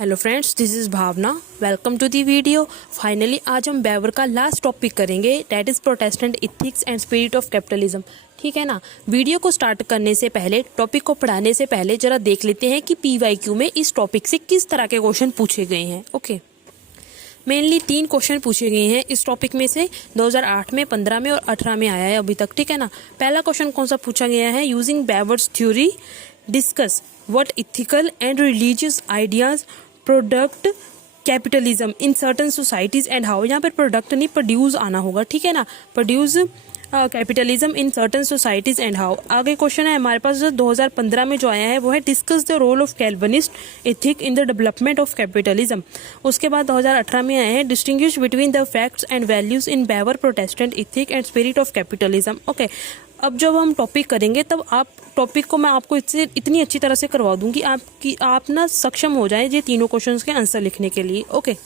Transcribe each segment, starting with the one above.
Hello friends, this is Bhavna. Welcome to the video. Finally आज हम Weber का last topic करेंगे, that is Protestant ethics and spirit of capitalism. ठीक है ना। वीडियो को स्टार्ट करने से पहले, टॉपिक को पढ़ाने से पहले जरा देख लेते हैं कि PYQ में इस टॉपिक से किस तरह के क्वेश्चन पूछे गए हैं। ओके, मेनली 3 क्वेश्चन पूछे गए हैं इस टॉपिक में से। 2008 में, 15 में और 18 में आया है अभी तक। ठीक है ना। पहला क्वेश्चन कौन सा पूछा गया है? Using Weber's theory discuss what ethical and religious ideas product capitalism in certain societies and how. यहाँ पर प्रोडक्ट नहीं, प्रोड्यूस आना होगा। ठीक है ना। Produce capitalism in certain societies and how. आगे क्वेश्चन है हमारे पास 2015 में जो आया है वो है discuss the role of Calvinist ethic in the development of capitalism. उसके बाद 2018 में आए हैं distinguish between the facts and values in Weber Protestant ethic and spirit of capitalism. Okay, अब जब हम टॉपिक करेंगे तब आप टॉपिक को मैं आपको इससे इतनी अच्छी तरह से करवा दूंगी आप ना सक्षम हो जाए ये तीनों क्वेश्चंस के आंसर लिखने के लिए। ओके,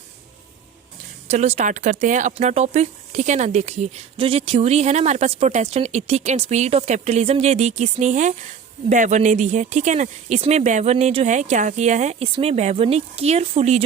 चलो स्टार्ट करते हैं अपना टॉपिक। ठीक है ना। देखिए, जो ये थ्योरी है ना हमारे पास, Protestant ethic and spirit of capitalism, ये दी किसने है? बेवर ने दी है। ठीक है ना। इसमें बेवर ने जो है क्या किया है, इसमें बेवर ने केयरफुली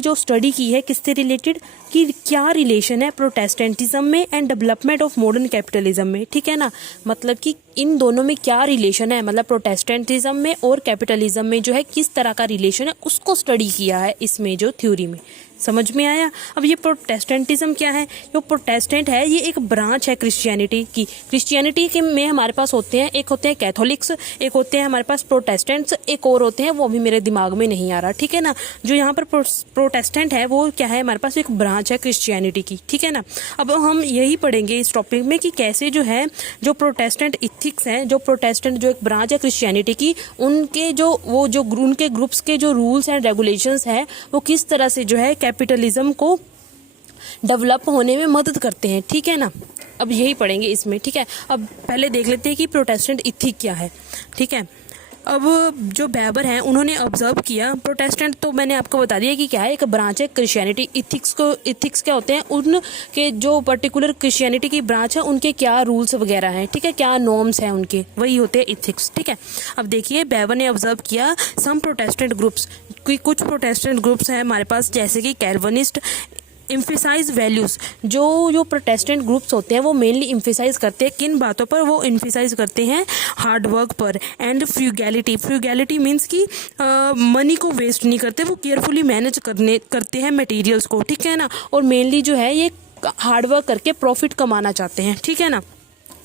जो स्टडी की है किससे रिलेटेड, कि क्या रिलेशन है प्रोटेस्टेंटिज्म में and development of modern capitalism में। ठीक है ना। मतलब कि इन दोनों में क्या रिलेशन है, मतलब प्रोटेस्टेंटिज्म में और कैपिटलिज्म में जो है किस तरह का रिलेशन है, उसको स्टडी किया है इसमें जो थ्योरी में। समझ में आया? अब ये प्रोटेस्टेंटिज्म क्या है? जो प्रोटेस्टेंट है ये एक ब्रांच है क्रिश्चियनिटी की। क्रिश्चियनिटी के में हमारे पास होते हैं, एक होते हैं कैथोलिक्स, एक होते हैं हमारे पास प्रोटेस्टेंट्स, एक और होते हैं वो अभी मेरे दिमाग में नहीं आ रहा। ठीक है ना। जो यहाँ पर प्रोटेस्टेंट है वो क्या है, हमारे पास एक ब्रांच है क्रिश्चियनिटी की। ठीक है ना। अब हम यही पढ़ेंगे इस टॉपिक में कि कैसे जो है जो प्रोटेस्टेंट इथिक्स हैं, जो प्रोटेस्टेंट जो एक ब्रांच है क्रिश्चियनिटी की, उनके उनके ग्रुप्स के जो रूल्स एंड रेगुलेशंस है वो किस तरह से जो है कैपिटलिज्म को डेवलप होने में मदद करते हैं। ठीक है ना। अब यही पढ़ेंगे इसमें। ठीक है। अब पहले देख लेते हैं कि प्रोटेस्टेंट इथिक क्या है। ठीक है। अब जो बेवर हैं उन्होंने ऑब्जर्व किया, प्रोटेस्टेंट तो मैंने आपको बता दिया कि क्या है, एक ब्रांच है क्रिश्चियनिटी। इथिक्स क्या होते हैं, उनके जो पर्टिकुलर क्रिश्चियनिटी की ब्रांच है उनके क्या रूल्स वगैरह हैं। ठीक है, क्या नॉर्म्स हैं उनके, वही होते हैं इथिक्स। ठीक है। अब देखिए, बेवर ने ऑब्जर्व किया सम प्रोटेस्टेंट ग्रुप्स, कुछ प्रोटेस्टेंट ग्रुप्स हैं हमारे पास जैसे कि कैल्विनिस्ट इम्फेसाइज वैल्यूज। जो प्रोटेस्टेंट ग्रुप्स होते हैं वो मेनली इम्फेसाइज करते हैं किन बातों पर, वो इम्फेसाइज करते हैं हार्ड वर्क पर एंड फ्रूगैलिटी। फ्रूगैलिटी मीन्स कि मनी को वेस्ट नहीं करते, वो केयरफुली मैनेज करते हैं मटेरियल्स को। ठीक है ना। और मेनली जो है ये हार्ड वर्क करके प्रॉफिट कमाना चाहते हैं। ठीक है ना।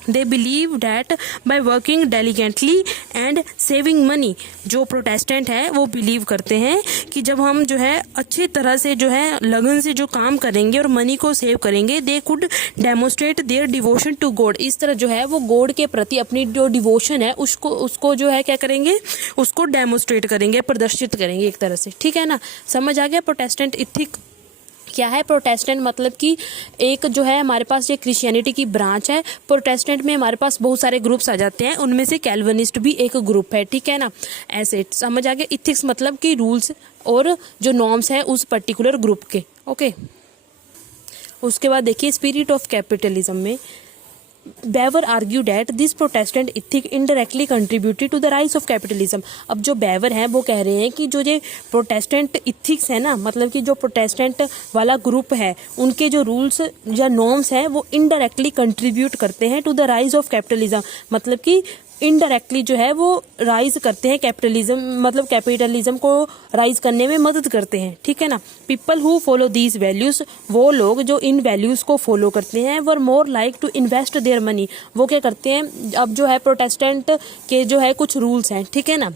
They believe that by working diligently and saving money. जो प्रोटेस्टेंट है वो बिलीव करते हैं कि जब हम जो है अच्छी तरह से जो है लगन से जो काम करेंगे और मनी को सेव करेंगे, they could demonstrate their devotion to God. इस तरह जो है वो गॉड के प्रति अपनी जो डिवोशन है उसको जो है क्या करेंगे, उसको डेमोस्ट्रेट करेंगे, प्रदर्शित करेंगे एक तरह से। ठीक है ना। समझ आ गया प्रोटेस्टेंट इथिक क्या है? प्रोटेस्टेंट मतलब कि एक जो है हमारे पास ये क्रिश्चियनिटी की ब्रांच है। प्रोटेस्टेंट में हमारे पास बहुत सारे ग्रुप्स आ जाते हैं, उनमें से कैल्विनिस्ट भी एक ग्रुप है। ठीक है ना। ऐसे समझ आ गया। इथिक्स मतलब कि रूल्स और जो नॉर्म्स है उस पर्टिकुलर ग्रुप के। ओके, उसके बाद देखिए स्पिरिट ऑफ कैपिटलिज्म में Weber argue that this Protestant ethic indirectly contributed to the rise of capitalism. अब जो बेवर हैं वो कह रहे हैं कि जो ये प्रोटेस्टेंट इथिक्स है ना, मतलब कि जो प्रोटेस्टेंट वाला ग्रुप है उनके जो रूल्स या नॉर्म्स हैं वो इनडायरेक्टली कंट्रीब्यूट करते हैं to the rise of capitalism. मतलब कि इनडायरेक्टली जो है वो राइज करते हैं कैपिटलिज्म, मतलब कैपिटलिज्म को राइज करने में मदद करते हैं। ठीक है ना। People who follow these values, वो लोग जो इन वैल्यूज को फॉलो करते हैं, were more like to invest their money. वो क्या करते हैं, अब जो है प्रोटेस्टेंट के जो है कुछ रूल्स हैं। ठीक है ना।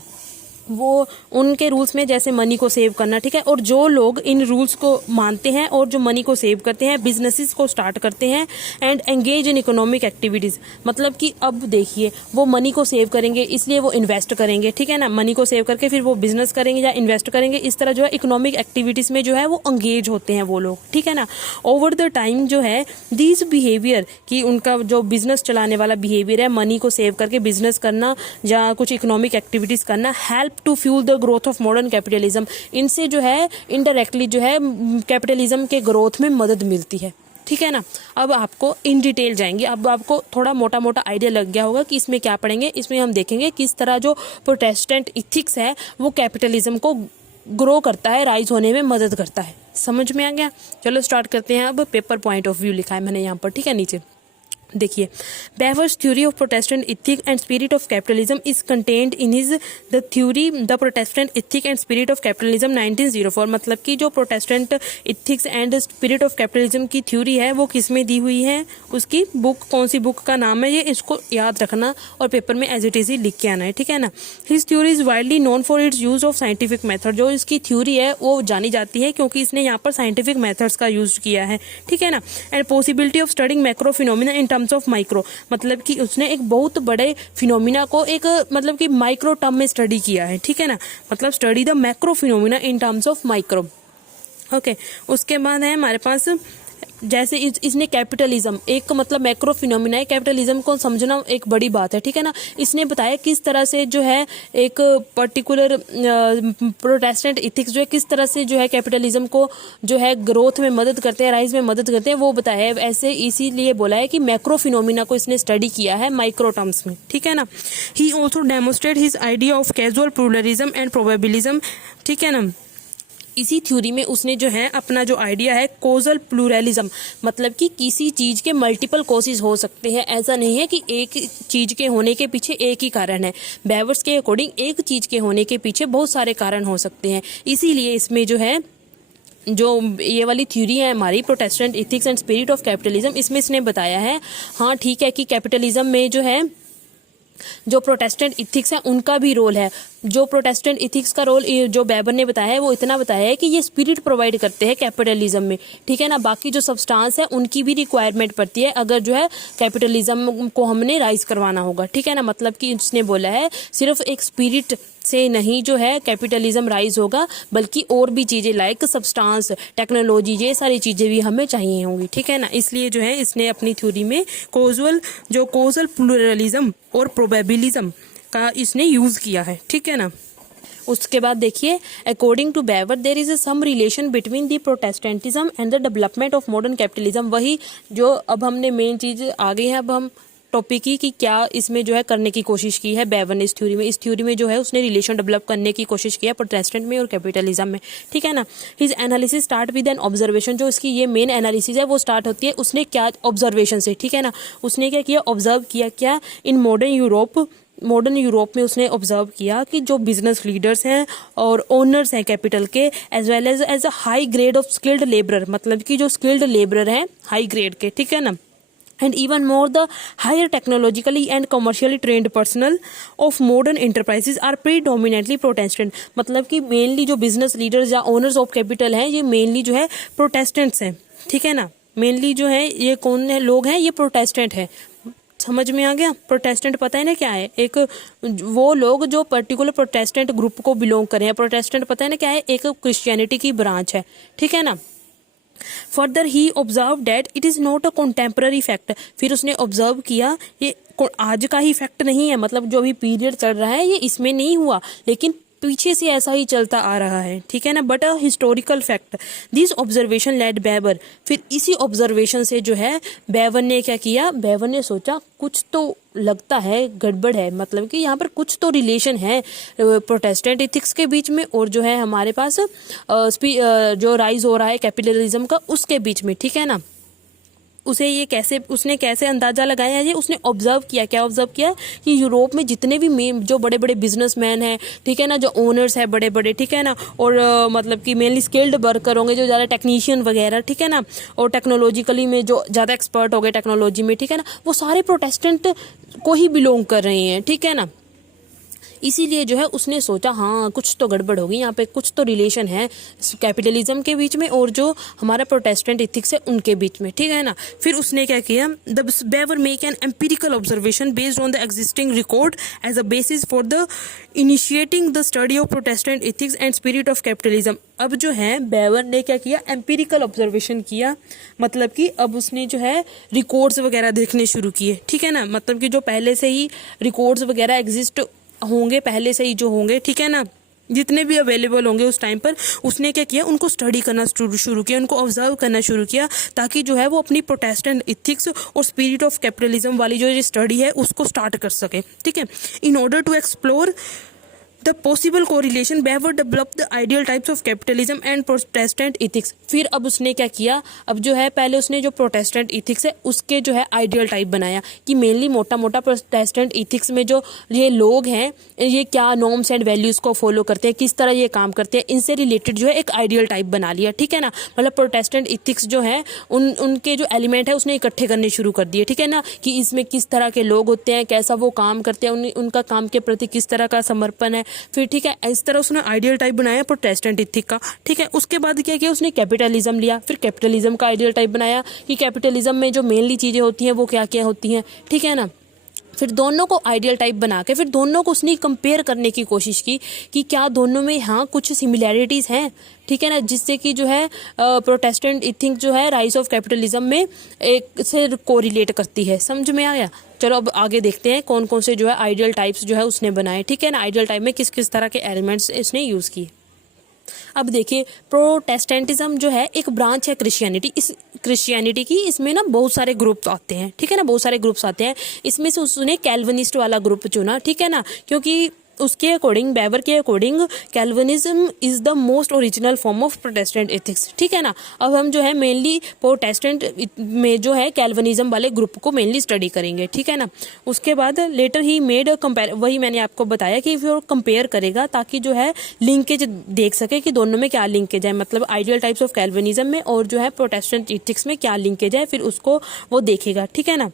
वो उनके रूल्स में जैसे मनी को सेव करना। ठीक है। और जो लोग इन रूल्स को मानते हैं और जो मनी को सेव करते हैं, बिजनेसेस को स्टार्ट करते हैं and engage in economic activities. मतलब कि अब देखिए, वो मनी को सेव करेंगे इसलिए वो इन्वेस्ट करेंगे। ठीक है ना। मनी को सेव करके फिर वो बिजनेस करेंगे या इन्वेस्ट करेंगे। इस तरह जो है इकोनॉमिक एक्टिविटीज में जो है वो एंगेज होते हैं वो लोग। ठीक है ना। ओवर द टाइम जो है दिस बिहेवियर, कि उनका जो बिजनेस चलाने वाला बिहेवियर है, मनी को सेव करके बिजनेस करना या कुछ इकोनॉमिक एक्टिविटीज करना, help to fuel the growth of modern capitalism. इनसे जो है इनडायरेक्टली जो है कैपिटलिज्म के ग्रोथ में मदद मिलती है। ठीक है ना। अब आपको इन डिटेल जाएंगे, अब आपको थोड़ा मोटा मोटा आइडिया लग गया होगा कि इसमें क्या पढ़ेंगे। इसमें हम देखेंगे किस तरह जो प्रोटेस्टेंट इथिक्स है वो कैपिटलिज्म को ग्रो करता है, राइज होने में मदद करता है। समझ में आ गया? चलो स्टार्ट करते हैं। अब पेपर पॉइंट ऑफ व्यू लिखा है मैंने यहाँ पर, ठीक है, नीचे देखिए। Weber's theory of Protestant ethic and spirit of capitalism is contained in his the theory the Protestant ethic and spirit of capitalism 1904। मतलब कि जो Protestant ethics and spirit of capitalism की थ्योरी है वो किस में दी हुई है, उसकी बुक कौन सी बुक का नाम है, ये इसको याद रखना और पेपर में एज इट इज ही लिख के आना है, ठीक है ना। His theory is widely known for its use of scientific method. जो इसकी थ्योरी है वो जानी जाती है क्योंकि इसने यहाँ पर साइंटिफिक मेथड्स का यूज किया है, ठीक है ना। And possibility of studying macro phenomena in terms of micro. मतलब कि उसने एक बहुत बड़े फिनोमिना को एक मतलब कि माइक्रो टर्म में स्टडी किया है, ठीक है ना। मतलब study the macro phenomena in terms of micro. Okay, उसके बाद है हमारे पास जैसे इसने कैपिटलिज्म एक मतलब मैक्रो फिनोमिना है, कैपिटलिज्म को समझना एक बड़ी बात है, ठीक है ना। इसने बताया किस तरह से जो है एक पर्टिकुलर प्रोटेस्टेंट इथिक्स जो है किस तरह से जो है कैपिटलिज्म को जो है ग्रोथ में मदद करते हैं, राइज में मदद करते हैं, वो बताया है। ऐसे इसीलिए बोला है कि मैक्रो फिनोमिना को इसने स्टडी किया है माइक्रो टर्म्स में, ठीक है ना। He also demonstrate his idea of casual pluralism and probabilism, ठीक है ना। इसी थ्योरी में उसने जो है अपना जो आइडिया है कॉजल प्लूरलिज्म, मतलब कि किसी चीज के मल्टीपल कॉजेज हो सकते हैं, ऐसा नहीं है कि एक चीज के होने के पीछे एक ही कारण है। बेवर्स के अकॉर्डिंग एक चीज के होने के पीछे बहुत सारे कारण हो सकते हैं। इसीलिए इसमें जो है जो ये वाली थ्योरी है हमारी Protestant ethics and spirit of capitalism, इसमें इसने बताया है हाँ ठीक है कि कैपिटलिज्म में जो है जो प्रोटेस्टेंट इथिक्स है उनका भी रोल है। जो प्रोटेस्टेंट इथिक्स का रोल जो बेबर ने बताया है वो इतना बताया है कि ये स्पिरिट प्रोवाइड करते हैं कैपिटलिज्म में, ठीक है ना। बाकी जो सब्सटेंस है उनकी भी रिक्वायरमेंट पड़ती है अगर जो है कैपिटलिज्म को हमने राइज करवाना होगा, ठीक है ना। मतलब कि उसने बोला है सिर्फ एक स्पिरिट से नहीं जो है कैपिटलिज्म राइज होगा, बल्कि और भी चीजें लाइक सब्सटेंस, टेक्नोलॉजी, ये सारी चीजें भी हमें चाहिए होंगी, ठीक है ना। इसलिए जो है इसने अपनी थ्योरी में कॉजल प्लूरलिज्म और प्रोबेबिलिज्म का इसने यूज किया है, ठीक है ना। उसके बाद देखिए according to Weber there is some relation between the Protestantism and the development of modern capitalism. वही जो अब हमने मेन चीज आ गई है अब हम टॉपिक की कि क्या इसमें जो है करने की कोशिश की है बेवर ने इस थ्योरी में जो है उसने रिलेशन डेवलप करने की कोशिश किया प्रोटेस्टेंट में और कैपिटलिज्म में, ठीक है ना। His analysis start with an observation. जो इसकी ये मेन एनालिसिस है वो स्टार्ट होती है उसने क्या ऑब्जर्वेशन से, ठीक है ना। उसने क्या किया, ऑब्जर्व किया क्या इन मॉडर्न यूरोप में उसने ऑब्जर्व किया कि जो बिजनेस लीडर्स हैं और ओनर्स हैं कैपिटल के as well as a high grade of skilled labourer, मतलब कि जो स्किल्ड लेबरर हैं हाई ग्रेड के, ठीक है ना। And even more, the higher technologically and commercially trained personnel of modern enterprises are predominantly Protestant। मतलब कि मेनली जो बिजनेस लीडर्स या ओनर्स ऑफ कैपिटल हैं ये मेनली जो है प्रोटेस्टेंट्स हैं, ठीक है ना। मेनली जो है ये कौन है लोग हैं, ये प्रोटेस्टेंट है। समझ में आ गया? प्रोटेस्टेंट पता है ना क्या है, एक वो लोग जो पर्टिकुलर प्रोटेस्टेंट ग्रुप को बिलोंग करें। प्रोटेस्टेंट पता है ना क्या है, एक क्रिश्चियनिटी की ब्रांच है, ठीक है ना। Further he observe that it is not a contemporary fact. फिर उसने ऑब्जर्व किया ये आज का ही फैक्ट नहीं है, मतलब जो भी पीरियड चल रहा है ये इसमें नहीं हुआ, लेकिन पीछे से ऐसा ही चलता आ रहा है, ठीक है ना। But a historical fact this observation led Weber. फिर इसी ऑब्जर्वेशन से जो है बेवर ने क्या किया, बेवर ने सोचा कुछ तो लगता है गड़बड़ है, मतलब कि यहाँ पर कुछ तो रिलेशन है प्रोटेस्टेंट इथिक्स के बीच में और जो है हमारे पास जो राइज हो रहा है कैपिटलिज्म का उसके बीच में, ठीक है ना। उसने कैसे अंदाजा लगाया ये उसने ऑब्जर्व किया। क्या ऑब्जर्व किया कि यूरोप में जितने भी जो बड़े बड़े बिजनेसमैन हैं, ठीक है ना, जो ओनर्स है बड़े बड़े, ठीक है ना, और मतलब कि मेनली स्किल्ड वर्कर होंगे जो ज़्यादा टेक्नीशियन वगैरह, ठीक है ना, और टेक्नोलॉजिकली में जो ज़्यादा एक्सपर्ट हो गए टेक्नोलॉजी में, ठीक है ना, वो सारे प्रोटेस्टेंट को ही बिलोंग कर रहे हैं, ठीक है ना। इसीलिए जो है उसने सोचा हाँ कुछ तो गड़बड़ होगी यहाँ पे, कुछ तो रिलेशन है कैपिटलिज्म के बीच में और जो हमारा प्रोटेस्टेंट इथिक्स है उनके बीच में, ठीक है ना। फिर उसने क्या किया, the Weber make an empirical observation based on the existing record as a basis for the initiating the study of Protestant ethics and spirit of capitalism. अब जो है बेवर ने क्या किया, एम्पिरिकल ऑब्जर्वेशन किया, मतलब कि अब उसने जो है रिकॉर्ड्स वगैरह देखने शुरू किए, ठीक है ना। मतलब कि जो पहले से ही रिकॉर्ड्स वगैरह एग्जिस्ट होंगे, पहले से ही जो होंगे, ठीक है ना, जितने भी अवेलेबल होंगे उस टाइम पर, उसने क्या किया, उनको स्टडी करना शुरू किया, उनको ऑब्जर्व करना शुरू किया, ताकि जो है वो अपनी प्रोटेस्टेंट इथिक्स और स्पिरिट ऑफ कैपिटलिज्म वाली जो स्टडी है उसको स्टार्ट कर सके। ठीक है, in order to explore the possible correlation Weber develop the ideal types of capitalism and Protestant ethics. फिर अब उसने क्या किया, अब जो है पहले उसने जो प्रोटेस्टेंट इथिक्स है उसके जो है आइडियल टाइप बनाया कि मेनली मोटा मोटा प्रोटेस्टेंट इथिक्स में जो ये लोग हैं ये क्या नॉर्म्स एंड वैल्यूज़ को फॉलो करते हैं, किस तरह ये काम करते हैं, इनसे रिलेटेड जो है एक आइडियल टाइप बना लिया। ठीक है ना, मतलब प्रोटेस्टेंट इथिक्स जो है उनके जो एलिमेंट है उसने इकट्ठे करने शुरू कर दिए। ठीक है ना, कि इसमें किस तरह के लोग होते हैं, कैसा वो काम करते हैं, उनका काम के प्रति किस तरह का समर्पण है। फिर ठीक है, इस तरह उसने आइडियल टाइप बनाया प्रोटेस्टेंट इथिक का। ठीक है, उसके बाद क्या किया, उसने कैपिटलिज्म लिया, फिर कैपिटलिज्म का आइडियल टाइप बनाया कि कैपिटलिज्म में जो मेनली चीज़ें होती हैं वो क्या क्या होती हैं। ठीक है ना, फिर दोनों को आइडियल टाइप बना के फिर दोनों को उसने कंपेयर करने की कोशिश की कि क्या दोनों में हाँ कुछ सिमिलैरिटीज़ हैं। ठीक है ना, जिससे कि जो है प्रोटेस्टेंट इथिंक जो है राइज ऑफ कैपिटलिज्म में एक से कोरिलेट करती है। समझ में आया? चलो अब आगे देखते हैं कौन कौन से जो है आइडियल टाइप्स जो है उसने बनाए। ठीक है ना, आइडियल टाइप में किस किस तरह के एलिमेंट्स इसने यूज़ किए। अब देखिए, प्रोटेस्टेंटिज्म जो है एक ब्रांच है क्रिश्चियनिटी। इस क्रिश्चियनिटी की इसमें ना बहुत सारे ग्रुप्स आते हैं। ठीक है ना, बहुत सारे ग्रुप्स आते हैं। इसमें से उसने कैल्विनिस्ट वाला ग्रुप चुना। ठीक है ना, क्योंकि उसके अकॉर्डिंग, बेवर के according, Calvinism is the most original form of Protestant ethics. ठीक है ना, अब हम जो है मेनली प्रोटेस्टेंट में जो है कैल्विनिज्म वाले ग्रुप को मेनली स्टडी करेंगे। ठीक है ना, उसके बाद लेटर ही मेड कंपेयर, वही मैंने आपको बताया कि वो कंपेयर करेगा ताकि जो है लिंकेज देख सके कि दोनों में क्या लिंकेज है, मतलब आइडियल टाइप्स ऑफ कैल्विनिज्म में और जो है प्रोटेस्टेंट एथिक्स में क्या लिंकेज है, फिर उसको वो देखेगा। ठीक है ना,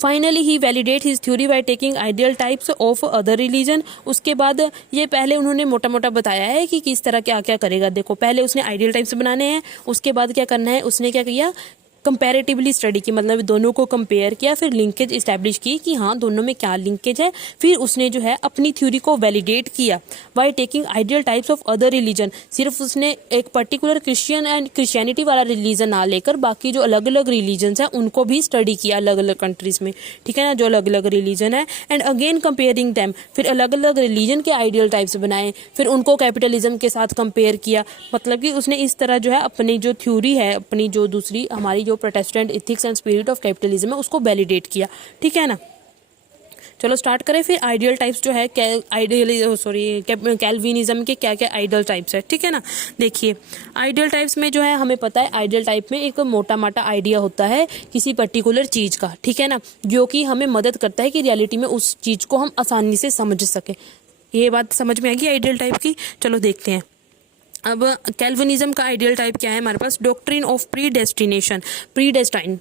finally he validate his theory by taking ideal types of other religion. उसके बाद ये पहले उन्होंने मोटा मोटा बताया है कि किस तरह क्या क्या करेगा। देखो, पहले उसने आइडियल टाइप्स बनाने हैं, उसके बाद क्या करना है, उसने क्या किया, कंपैरेटिवली स्टडी की, मतलब दोनों को कंपेयर किया, फिर लिंकेज इस्टेब्लिश की कि हाँ दोनों में क्या लिंकेज है। फिर उसने जो है अपनी थ्योरी को वैलिडेट किया by taking ideal types of other religion. सिर्फ उसने एक पर्टिकुलर क्रिश्चियन एंड क्रिश्चियनिटी वाला रिलीजन ना लेकर बाकी जो अलग अलग रिलीजन्स हैं उनको भी स्टडी किया अलग अलग कंट्रीज में। ठीक है ना, जो अलग अलग रिलीजन है, एंड अगेन कंपेयरिंग दैम, फिर अलग अलग रिलीजन के आइडियल टाइप्स बनाए, फिर उनको कैपिटलिज्म के साथ कंपेयर किया। मतलब कि उसने इस तरह जो है अपनी जो थ्योरी है, अपनी जो दूसरी हमारी जो Protestant ethics and spirit of capitalism है उसको वैलिडेट किया। ठीक है ना, चलो स्टार्ट करें। फिर आइडियल टाइप्स जो है कैल्विनिज्म के क्या क्या आइडियल टाइप्स है। ठीक है ना, देखिए आइडियल टाइप्स में जो है हमें पता है आइडियल टाइप में एक मोटा माटा आइडिया होता है किसी पर्टिकुलर चीज का। ठीक है ना, जो कि हमें मदद करता है कि रियलिटी में उस चीज को हम आसानी से समझ सके। ये बात समझ में आएगी आइडियल टाइप की। चलो देखते हैं। अब कैल्विनिज्म का आइडियल टाइप क्या है हमारे पास, डॉक्ट्रिन ऑफ प्रीडेस्टिनेशन, प्रीडेस्टाइन।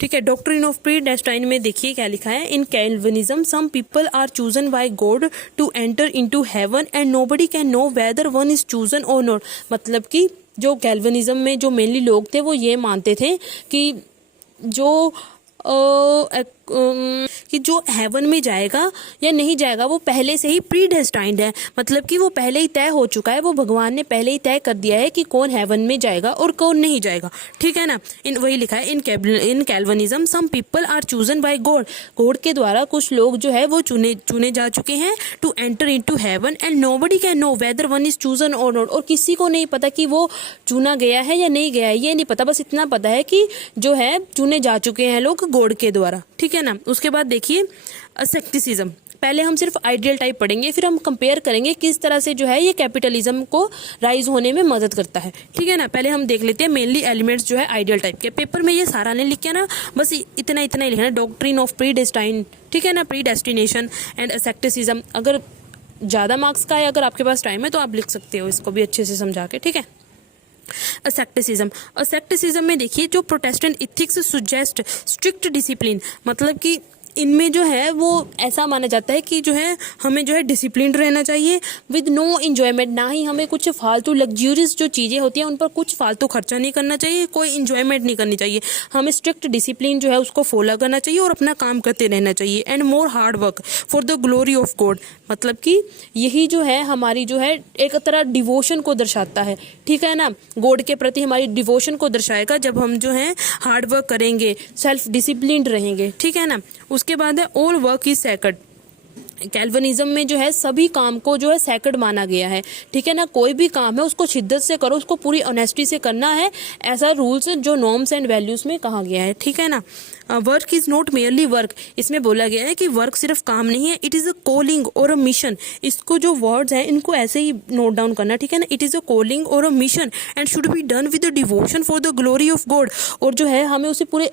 ठीक है, डॉक्ट्रिन ऑफ प्रीडेस्टाइन में देखिए क्या लिखा है, in Calvinism some people are chosen by God to enter into heaven and nobody can know whether one is chosen or not. मतलब कि जो कैल्विनिज्म में जो मेनली लोग थे वो ये मानते थे कि जो हेवन में जाएगा या नहीं जाएगा वो पहले से ही प्रीडेस्टाइंड है, मतलब कि वो पहले ही तय हो चुका है, वो भगवान ने पहले ही तय कर दिया है कि कौन हेवन में जाएगा और कौन नहीं जाएगा। ठीक है ना, वही लिखा है in Calvinism some people are chosen by God, God के द्वारा कुछ लोग जो है वो चुने जा चुके हैं to enter into heaven and nobody can know whether one is chosen or not. और किसी को नहीं पता कि वो चुना गया है या नहीं गया है, ये नहीं पता, बस इतना पता है कि जो है चुने जा चुके हैं लोग गॉड के द्वारा। ठीक है ना, उसके बाद देखिए एसेक्टिसिज्म। पहले हम सिर्फ आइडियल टाइप पढ़ेंगे, फिर हम कंपेयर करेंगे किस तरह से जो है ये कैपिटलिज्म को राइज होने में मदद करता है। ठीक है ना, पहले हम देख लेते हैं मेनली एलिमेंट्स जो है आइडियल टाइप के। पेपर में ये सारा नहीं लिखा ना, बस इतना ही लिखना, डॉक्ट्रिन ऑफ प्रीडेस्टाइन। ठीक है ना, प्रीडेस्टिनेशन एंड एसेक्टिसिज्म। अगर ज़्यादा मार्क्स का है, अगर आपके पास टाइम है तो आप लिख सकते हो इसको भी अच्छे से समझा के। ठीक है, एसेक्टिसिज्म में देखिए जो Protestant ethics suggest strict discipline, मतलब कि इनमें जो है वो ऐसा माना जाता है कि जो है हमें जो है डिसिप्लिन रहना चाहिए विद नो इंजॉयमेंट, ना ही हमें कुछ फालतू लग्जूरियस जो चीज़ें होती हैं उन पर कुछ फालतू खर्चा नहीं करना चाहिए, कोई इंजॉयमेंट नहीं करनी चाहिए। हमें स्ट्रिक्ट डिसिप्लिन जो है उसको फॉलो करना चाहिए और अपना काम करते रहना चाहिए। And more hard work for the glory of God, मतलब कि यही जो है हमारी जो है एक तरह डिवोशन को दर्शाता है। ठीक है ना, गॉड के प्रति हमारी डिवोशन को दर्शाएगा जब हम जो है हार्ड वर्क करेंगे, सेल्फ डिसिप्लिन्ड रहेंगे। ठीक है ना, उसके बाद है all work is sacred, Calvinism में जो है सभी काम को जो है सैक्रेड माना गया है, ठीक है ना। कोई भी काम है उसको शिद्दत से करो, उसको पूरी ऑनेस्टी से करना है, ऐसा रूल्स जो नॉर्म्स एंड वैल्यूज में कहा गया है, ठीक है ना। Work is not merely work, इसमें बोला गया है कि वर्क सिर्फ काम नहीं है, इट इज अ कॉलिंग और अ मिशन। इसको जो वर्ड्स हैं इनको ऐसे ही नोट डाउन करना, ठीक है ना। इट इज अ कॉलिंग और a mission and should be done with devotion for the glory of God, और जो है हमें उसे पूरे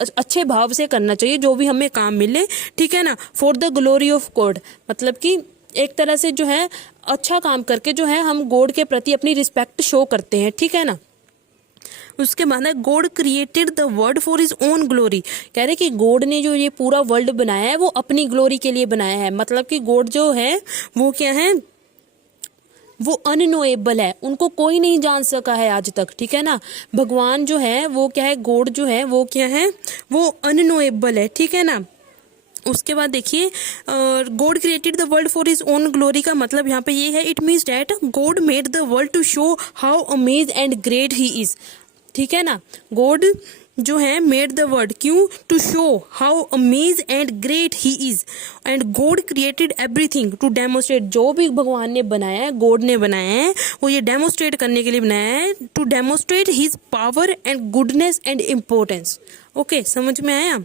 अच्छे भाव से करना चाहिए जो भी हमें काम मिले, ठीक है ना। For the glory of God, मतलब कि एक तरह से जो है अच्छा काम करके जो है हम गॉड के प्रति अपनी रिस्पेक्ट शो करते हैं, ठीक है ना। उसके बाद है God created the world for his own glory, कह रहे कि गॉड ने जो ये पूरा वर्ल्ड बनाया है वो अपनी ग्लोरी के लिए बनाया है। मतलब कि गॉड जो है वो क्या है, वो अननोएबल है, उनको कोई नहीं जान सका है आज तक, ठीक है ना। भगवान जो है वो क्या है, गॉड जो है वो क्या है, वो अननोएबल है, ठीक है ना। उसके बाद देखिए God created the world for his own glory का मतलब यहाँ पे ये है, it means that God made the world to show how amaze and great he is, ठीक है ना। गॉड जो है मेड द वर्ल्ड, क्यों, to show how amaze and great he is, and God created everything to demonstrate, जो भी भगवान ने बनाया है, गॉड ने बनाया है, वो ये डेमोस्ट्रेट करने के लिए बनाया है, to demonstrate his power and goodness and importance. Okay, समझ में आया।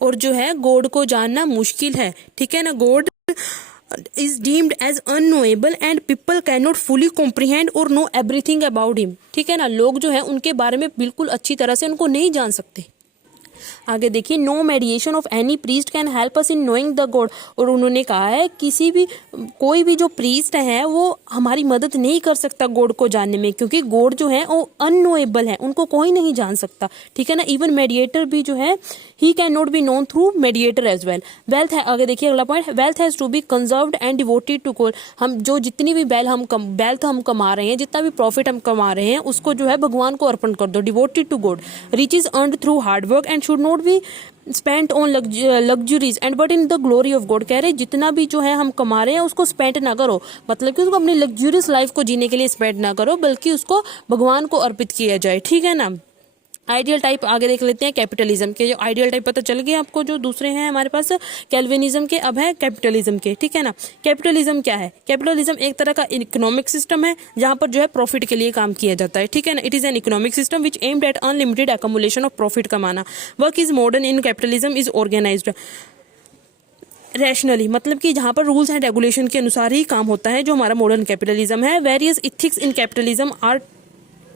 और जो है गॉड को जानना मुश्किल है, ठीक है ना। God is deemed as unknowable and people cannot fully comprehend or know everything about him, ठीक है ना। लोग जो है उनके बारे में बिल्कुल अच्छी तरह से उनको नहीं जान सकते। आगे देखिए, no mediation of any priest can help us in knowing the God, और उन्होंने कहा है किसी भी कोई भी जो प्रीस्ट है वो हमारी मदद नहीं कर सकता गॉड को जानने में, क्योंकि गॉड जो है वो अननोएबल है, उनको कोई नहीं जान सकता, ठीक है ना। इवन मेडिएटर भी जो है ही can not be known through mediator as well. Wealth है, आगे देखिए अगला point, wealth has to be conserved and devoted to God. हम जो जितनी भी वेल्थ हम कमा रहे हैं, जितना भी प्रॉफिट हम कमा रहे हैं, उसको जो है भगवान को अर्पण कर दो, devoted to God. Riches earned through hard work and should not be spent on luxuries and but in the glory of God, कह रहे जितना भी जो है हम कमा रहे हैं उसको स्पेंड ना करो, मतलब कि उसको अपनी लग्जरियस लाइफ को जीने के लिए स्पेंड ना करो, बल्कि उसको भगवान को अर्पित किया जाए, ठीक है ना। आइडियल टाइप आगे देख लेते हैं कैपिटलिज्म के। जो आइडियल टाइप पता चल गया आपको, जो दूसरे हैं हमारे पास कैल्विनिज्म के, अब है कैपिटलिज्म के, ठीक है ना। कैपिटलिज्म क्या है, कैपिटलिज्म एक तरह का इकोनॉमिक सिस्टम है जहां पर जो है प्रॉफिट के लिए काम किया जाता है, ठीक है ना। It is an economic system which aimed at unlimited accumulation of profit कमाना। Work is modern in capitalism is organised rationally, मतलब कि जहां पर रूल्स एंड रेगुलेशन के अनुसार ही काम होता है, जो हमारा मॉडर्न कैपिटलिज्म है। Various ethics in capitalism are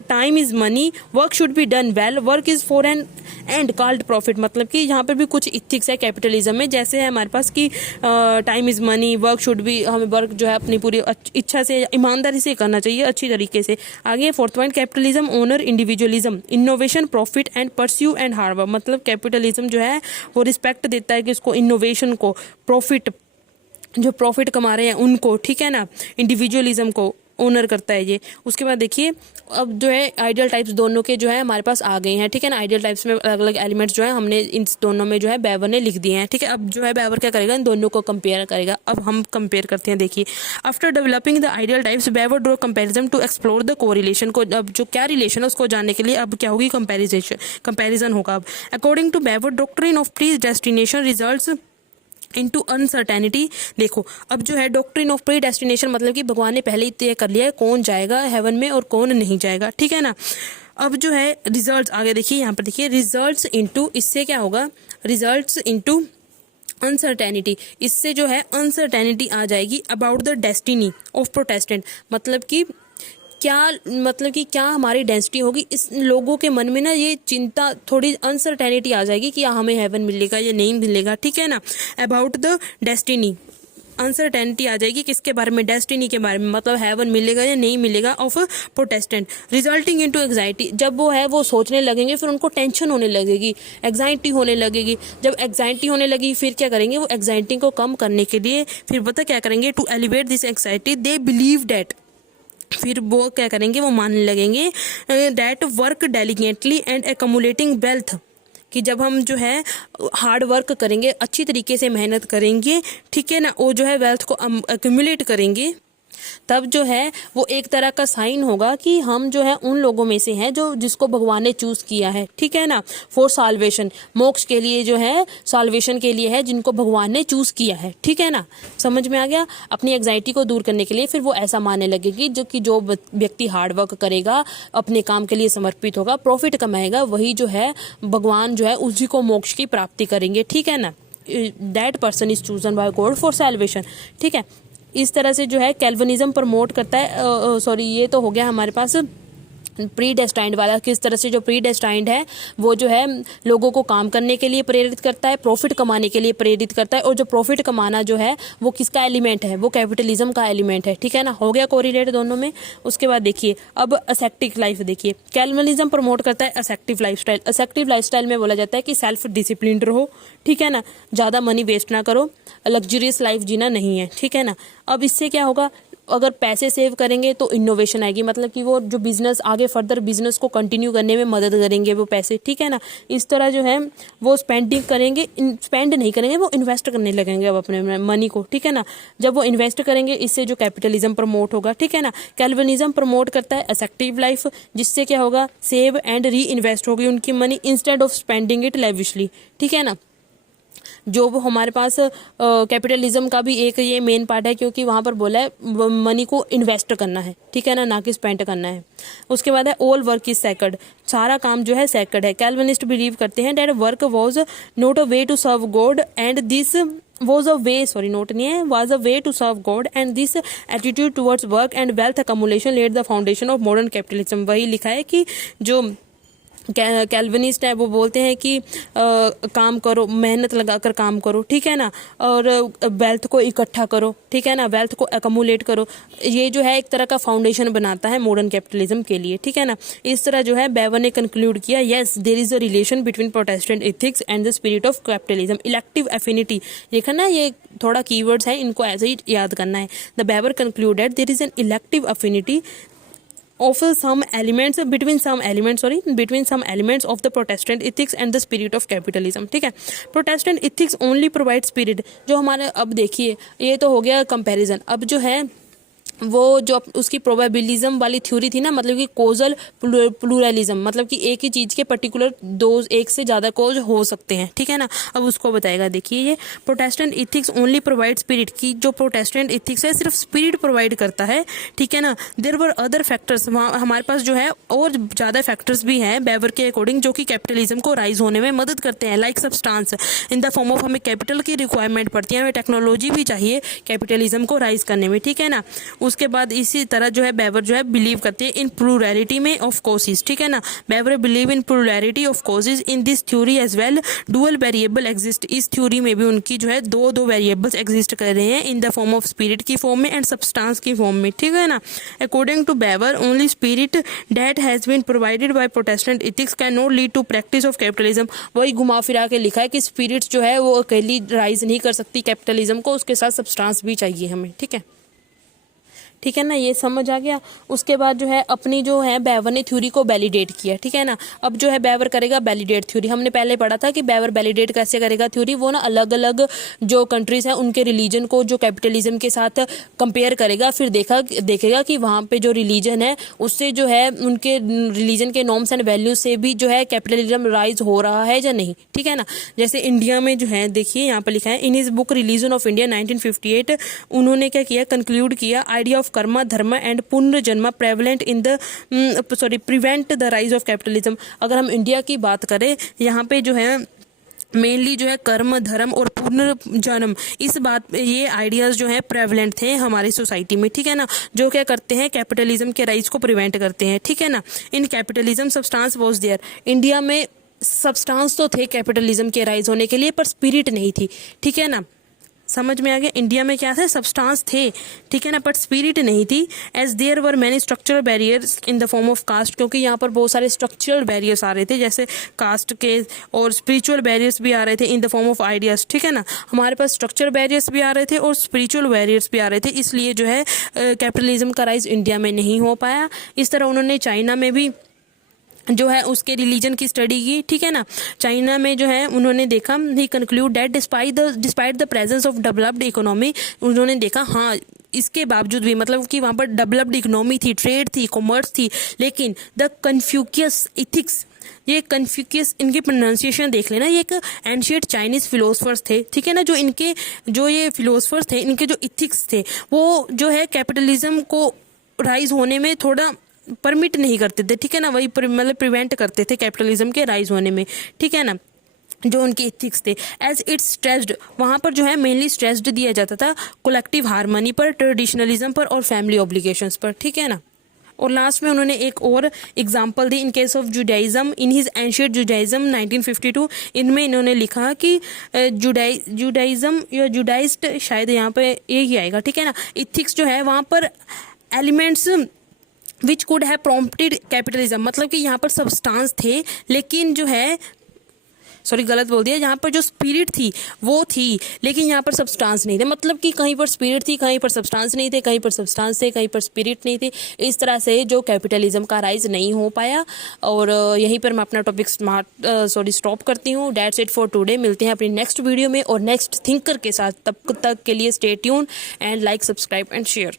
time is money, work should be done well, work is for an end called profit, मतलब कि यहाँ पर भी कुछ इथिक्स है कैपिटलिज्म में, जैसे है हमारे पास कि time is money, work should B, हमें वर्क जो है अपनी पूरी इच्छा से ईमानदारी से करना चाहिए, अच्छी तरीके से। आगे fourth point, capitalism owner individualism, innovation profit and pursue and hard work, मतलब कैपिटलिज्म जो है वो रिस्पेक्ट देता है कि उसको इनोवेशन को, प्रॉफिट जो प्रॉफिट कमा रहे हैं उनको, ठीक है ना, इंडिविजुअलिज्म को ओनर करता है ये। उसके बाद देखिए अब जो है आइडियल टाइप्स दोनों के जो है हमारे पास आ गए हैं, ठीक है ना। आइडियल टाइप्स में अलग अलग एलिमेंट्स जो है हमने इन दोनों में जो है बेवर ने लिख दिए हैं, ठीक है। अब जो है बेवर क्या करेगा, इन दोनों को कंपेयर करेगा। अब हम कंपेयर करते हैं, देखिए after developing the ideal types Weber draw comparison to explore the correlation को, अब जो क्या रिलेशन है उसको जानने के लिए अब क्या होगी, कंपेरिजन होगा। अब according to Weber doctrine of predestination results into uncertainty, देखो अब जो है डॉक्ट्रिन ऑफ प्री डेस्टिनेशन, मतलब कि भगवान ने पहले ही तय कर लिया है कौन जाएगा हेवन में और कौन नहीं जाएगा, ठीक है ना। अब जो है रिजल्ट्स, आगे देखिए यहाँ पर देखिए रिजल्ट्स इनटू, इससे क्या होगा, रिजल्ट्स इनटू अनसर्टेनिटी, इससे जो है अनसर्टेनिटी आ जाएगी about the destiny of Protestant, मतलब कि क्या, मतलब कि क्या हमारी डेंसिटी होगी, इस लोगों के मन में ना ये चिंता, थोड़ी अनसर्टेनिटी आ जाएगी कि हमें हेवन मिलेगा या नहीं मिलेगा, ठीक है ना। अबाउट द डेस्टिनी, अनसर्टेनिटी आ जाएगी किसके बारे में, डेस्टिनी के बारे में, मतलब हेवन मिलेगा या नहीं मिलेगा of Protestant. Resulting into anxiety, जब वो है वो सोचने लगेंगे फिर उनको टेंशन होने लगेगी, एग्जाइटी होने लगेगी। जब एग्जाइटी होने लगी फिर क्या करेंगे, वो एग्जाइटी को कम करने के लिए फिर पता क्या करेंगे, to elevate this anxiety they believe that, फिर वो क्या करेंगे, वो मानने लगेंगे that work diligently and accumulating wealth, कि जब हम जो है हार्ड वर्क करेंगे, अच्छी तरीके से मेहनत करेंगे, ठीक है ना, वो जो है वेल्थ को एक्यूमुलेट करेंगे, तब जो है वो एक तरह का साइन होगा कि हम जो है उन लोगों में से हैं जो जिसको भगवान ने चूज किया है, ठीक है ना, फॉर साल्वेशन, मोक्ष के लिए जो है, साल्वेशन के लिए है, जिनको भगवान ने चूज किया है, ठीक है ना। समझ में आ गया। अपनी एंग्जाइटी को दूर करने के लिए फिर वो ऐसा मानने लगेगी जो व्यक्ति हार्डवर्क करेगा, अपने काम के लिए समर्पित होगा, प्रॉफिट कमाएगा, वही जो है भगवान जो है उसी को मोक्ष की प्राप्ति करेंगे, ठीक है ना। That person is chosen by God for salvation, ठीक है। इस तरह से जो है कैल्विनिज्म प्रमोट करता है, सॉरी ये तो हो गया हमारे पास प्री डेस्टाइंड वाला। किस तरह से जो प्री डेस्टाइंड है वो जो है लोगों को काम करने के लिए प्रेरित करता है, प्रॉफिट कमाने के लिए प्रेरित करता है, और जो प्रॉफिट कमाना जो है वो किसका एलिमेंट है, वो कैपिटलिज्म का एलिमेंट है, ठीक है ना। हो गया कोरिलेट दोनों में। उसके बाद देखिए अब असेक्टिव लाइफ देखिए, कैल्विनिज्म प्रमोट करता है असेक्टिव लाइफस्टाइल। असेक्टिव लाइफस्टाइल में बोला जाता है कि सेल्फ डिसिप्लिन रहो, ठीक है ना, ज़्यादा मनी वेस्ट ना करो, लग्जरियस लाइफ जीना नहीं है, ठीक है ना। अब इससे क्या होगा, अगर पैसे सेव करेंगे तो इनोवेशन आएगी, मतलब कि वो जो बिजनेस आगे फर्दर बिजनेस को कंटिन्यू करने में मदद करेंगे वो पैसे, ठीक है ना। इस तरह जो है वो स्पेंडिंग करेंगे, स्पेंड नहीं करेंगे, वो इन्वेस्ट करने लगेंगे अब अपने मनी को, ठीक है ना। जब वो इन्वेस्ट करेंगे इससे जो कैपिटलिज्म प्रमोट होगा, ठीक है ना। कैल्विनिज्म प्रमोट करता है असेक्टिव लाइफ, जिससे क्या होगा, सेव एंड री इन्वेस्ट होगी उनकी money instead of spending it lavishly, ठीक है ना। जो वो हमारे पास कैपिटलिज्म का भी एक ये मेन पार्ट है, क्योंकि वहाँ पर बोला है मनी को इन्वेस्ट करना है, ठीक है ना कि स्पेंड करना है। उसके बाद है ऑल वर्क इज सैक्रेड, सारा काम जो है सैक्रेड है। कैल्विनिस्ट बिलीव करते हैं that work was not a way to serve God and this was a way, sorry not नहीं है, was a way to serve God and this attitude towards work and wealth accumulation laid the foundation of modern capitalism। वही लिखा है कि जो Calvinist है वो बोलते हैं कि काम करो, मेहनत लगाकर काम करो, ठीक है ना, और वेल्थ को इकट्ठा करो, ठीक है ना, वेल्थ को एकमुलेट करो। ये जो है एक तरह का फाउंडेशन बनाता है मॉडर्न कैपिटलिज्म के लिए, ठीक है ना। इस तरह जो है बेवर ने कंक्लूड किया, yes there is a relation between Protestant ethics and the spirit of capitalism. Elective affinity, देखा ना, ये थोड़ा कीवर्ड्स है, इनको ऐसे ही याद करना है। The Weber concluded there is an elective affinity of some elements between some elements of the Protestant ethics and the spirit of capitalism, ठीक है। Protestant ethics only provide spirit, जो हमारे, अब देखिए ये तो हो गया कंपैरिजन। अब जो है वो जो उसकी प्रोबेबिलिज्म वाली थ्योरी थी ना, मतलब कि कोजल प्लूरलिज्म, मतलब कि एक ही चीज के पर्टिकुलर दो, एक से ज्यादा कोज हो सकते हैं, ठीक है ना। अब उसको बताएगा, देखिए ये Protestant ethics only provide spirit, की जो प्रोटेस्टेंट इथिक्स है सिर्फ स्पिरिट प्रोवाइड करता है, ठीक है ना। देयर वर अदर फैक्टर्स, वहाँ हमारे पास जो है और ज्यादा फैक्टर्स भी हैं बेवर के अकॉर्डिंग, जो कि कैपिटलिज्म को राइज होने में मदद करते हैं, like substance in the form of, हमें कैपिटल की रिक्वायरमेंट पड़ती है, हमें टेक्नोलॉजी भी चाहिए कैपिटलिज्म को राइज करने में, ठीक है ना। उसके बाद इसी तरह जो है बेवर जो है बिलीव करते हैं इन प्लूरैलिटी में ऑफ कॉसेज, ठीक है ना। Weber believe in plurality of causes in this theory as well dual variable exist, इस थ्योरी में भी उनकी जो है दो वेरिएबल्स एग्जिस्ट कर रहे हैं, in the form of spirit की फॉर्म में एंड सब्सटेंस की फॉर्म में, ठीक है ना। According to Weber only spirit that has been provided by Protestant ethics can not lead to practice of capitalism. वही घुमा फिरा के लिखा है कि स्पिरिट जो है वो अकेली राइज नहीं कर सकती कैपिटलिज्म को, उसके साथ सब्सटेंस भी चाहिए हमें, ठीक है, ठीक है ना। ये समझ आ गया। उसके बाद जो है अपनी जो है बेवर ने थ्योरी को वैलिडेट किया, ठीक है ना। अब जो है बेवर करेगा वैलिडेट थ्योरी। हमने पहले पढ़ा था कि बेवर वैलिडेट कैसे करेगा थ्योरी, वो ना अलग अलग जो कंट्रीज हैं उनके रिलीजन को जो कैपिटलिज्म के साथ कंपेयर करेगा, फिर देखेगा कि वहाँ पे जो रिलीजन है उससे जो है उनके रिलीजन के नॉर्म्स एंड वैल्यूज से भी जो है कैपिटलिज्म राइज हो रहा है या नहीं, ठीक है ना। जैसे इंडिया में जो है देखिए यहाँ पर लिखा है, in his book religion of India 1958 उन्होंने क्या किया, कंक्लूड किया, आइडिया ऑफ कर्मा धर्म एंड पुनर्जन्म prevalent in the prevent the rise of capitalism. अगर हम इंडिया की बात करें, यहाँ पे जो है मेनली जो है कर्म धर्म और पुनर्जन्म, इस बात ये आइडियाज जो है प्रेवलेंट थे हमारी सोसाइटी में, ठीक है ना, जो क्या करते हैं कैपिटलिज्म के राइज को प्रिवेंट करते हैं, ठीक है ना। In capitalism substance was there, India में सब्सटेंस तो थे कैपिटलिज्म के राइज होने के लिए, पर स्पिरिट नहीं थी, ठीक है ना। समझ में आ गया, इंडिया में क्या थे, सब्सटेंस थे, ठीक है ना, बट स्पिरिट नहीं थी। As there were many structural barriers in the form of caste, क्योंकि यहाँ पर बहुत सारे स्ट्रक्चरल बैरियर्स आ रहे थे, जैसे कास्ट के, और स्पिरिचुअल बैरियर्स भी आ रहे थे इन द फॉर्म ऑफ आइडियाज, ठीक है ना। हमारे पास स्ट्रक्चरल बैरियर्स भी आ रहे थे और स्पिरिचुअल बैरियर्स भी आ रहे थे, इसलिए जो है कैपिटलिज्म का राइज इंडिया में नहीं हो पाया। इस तरह उन्होंने चाइना में भी जो है उसके रिलीजन की स्टडी की, ठीक है ना। चाइना में जो है उन्होंने देखा, he conclude that despite the presence of developed economy, उन्होंने देखा हाँ इसके बावजूद भी मतलब कि वहाँ पर डेवलप्ड इकोनॉमी थी, ट्रेड थी, कॉमर्स थी, लेकिन द कन्फ्यूशियस इथिक्स, ये कन्फ्यूशियस, इनकी प्रोनाउंसिएशन देख लेना, ये एक एंशिएंट चाइनीज फिलोसफर्स थे, ठीक है ना। जो ये फिलोसफर्स थे, इनके जो इथिक्स थे वो जो है कैपिटलिज्म को राइज होने में थोड़ा परमिट नहीं करते थे, ठीक है ना। वही मतलब प्रिवेंट करते थे कैपिटलिज्म के राइज होने में, ठीक है ना। जो उनके इथिक्स थे, एज इट्स स्ट्रेस्ड, वहाँ पर जो है मेनली स्ट्रेस्ड दिया जाता था कलेक्टिव हार्मनी पर, ट्रेडिशनलिज्म पर और फैमिली ऑब्लिगेशंस पर, ठीक है ना। और लास्ट में उन्होंने एक और example the in case of Judaism, in his ancient Judaism 1952, इनमें इन्होंने लिखा कि जुडाइज्म या जुडाइस्ट, शायद यहाँ पे ये ही आएगा, ठीक है ना। इथिक्स जो है वहाँ पर elements which could have prompted capitalism, मतलब कि यहाँ पर सब्सटेंस थे, लेकिन जो है सॉरी गलत बोल दिया, यहाँ पर जो स्पिरिट थी वो थी, लेकिन यहाँ पर सब्सटेंस नहीं थे। मतलब कि कहीं पर स्पिरिट थी, कहीं पर सब्सटेंस नहीं थे, कहीं पर सब्सटेंस थे, कहीं पर स्पिरिट नहीं थे। इस तरह से जो कैपिटलिज्म का राइज नहीं हो पाया। और यहीं पर मैं अपना टॉपिक स्टॉप करती हूँ। That's it for today. मिलते हैं अपनी नेक्स्ट वीडियो में और नेक्स्ट थिंकर के साथ। तब तक के लिए stay tune and like, subscribe and share.